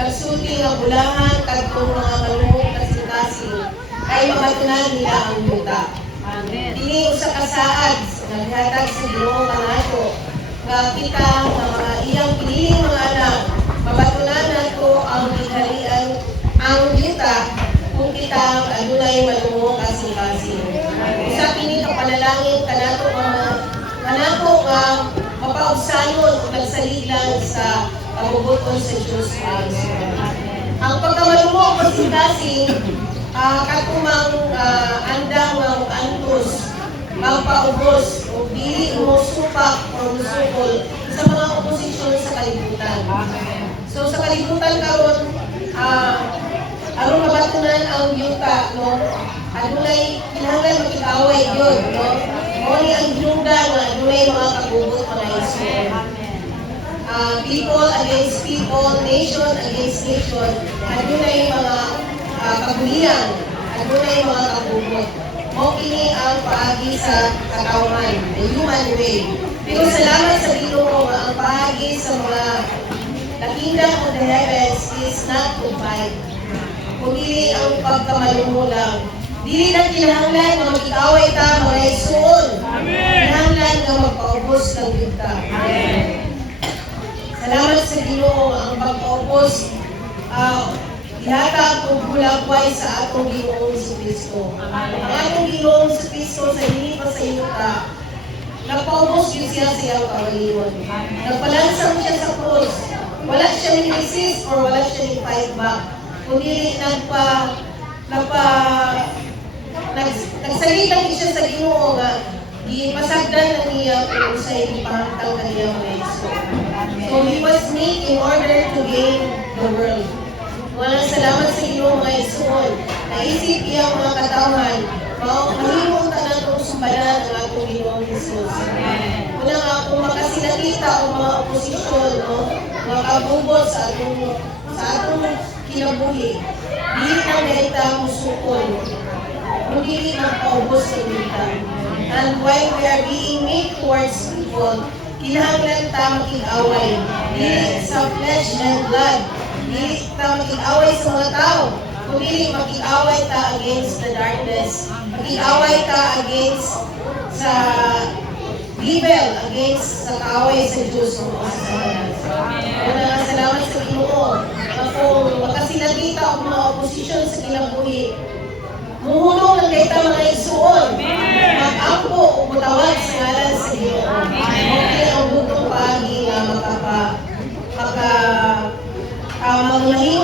nagsulti nga bulahan kadtong mga malumong kasing-kasing ay mabatunan nila ang yuta. Dini usa ka saad naghatag sa Ginoo kanato nga kita nga mga iyang piniling mga anak mabatunan nato ang giharian ang yuta kung kita adunay malumong kasing-kasing. Usa kini ka panalangin kanato nga mapaubsanon ug nagsaliglan sa kabubuton sa Diyos ang pagkamalumong kasing-kasing katumang andang ng antos magpaubos o dili mo supak o musukol sa mga oposisyon sa kalibutan. So sa kalibutan karon aron mabatunan ang yuta no adunay kinahanglan makig-away gyud no mo ni ang hinungdan nga adunay mga kagubot mga isyu. People against people, nation against nation, adunay mga kabulian, adunay mga kagubot. Mo kini ang paagi sa katawhan, the human way. Pero salamat sa Ginoo nga ang paagi sa mga the kingdom of the heavens is not to fight. Kundi ang pagkamalumo lang. Dili na kinahanglan nga mag-away ta mga igsoon. Kinahanglan nga magpaubos ng yuta. Salamat sa Ginoo ang pagpaubos ihatag og bulagway sa atong Ginoong Kristo. Ang atong Ginoong Kristo sa hini pa sa yuta nagpaubos yun siya sa iyang kawalingon. Nagpalansang siya sa krus. Wala siya ni-resist or wala siya ni-fight back. Kundi nagsalitan siya sa Ginoo nga gipasagdan na niya kung sa ipahangtang kaniyang mga igsoon. So he was made in order to gain the world. Walang salamat sa Ginoo mga igsoon. Naisip iyang mga katawhan, mahimong tanan kong sumbanan ang atong Ginoong Jesus. Una nga kung makasinakita o mga oposisyon, mga kabubot sa atong kinabuhi, dili na ganita musukol, kundi magpaubos sa kita. And while we are being made towards people, kinahanglan ta makig-away. Dili sa flesh and blood. Dili ta makig-away sa mga tao. Kundi makig-away ta against the darkness. Makig-away ta against sa evil, against sa kaaway sa Diyos o sa samanas. Una, salamat sa Ginoo. Kung makasinagita ang mga oposisyon sa kinabuhi, muhulong ng kaita mga igsuon. Mag-ampo o mutawag sa ngalan sa Ginoo. Okay ang bugtong paagi nga maglahi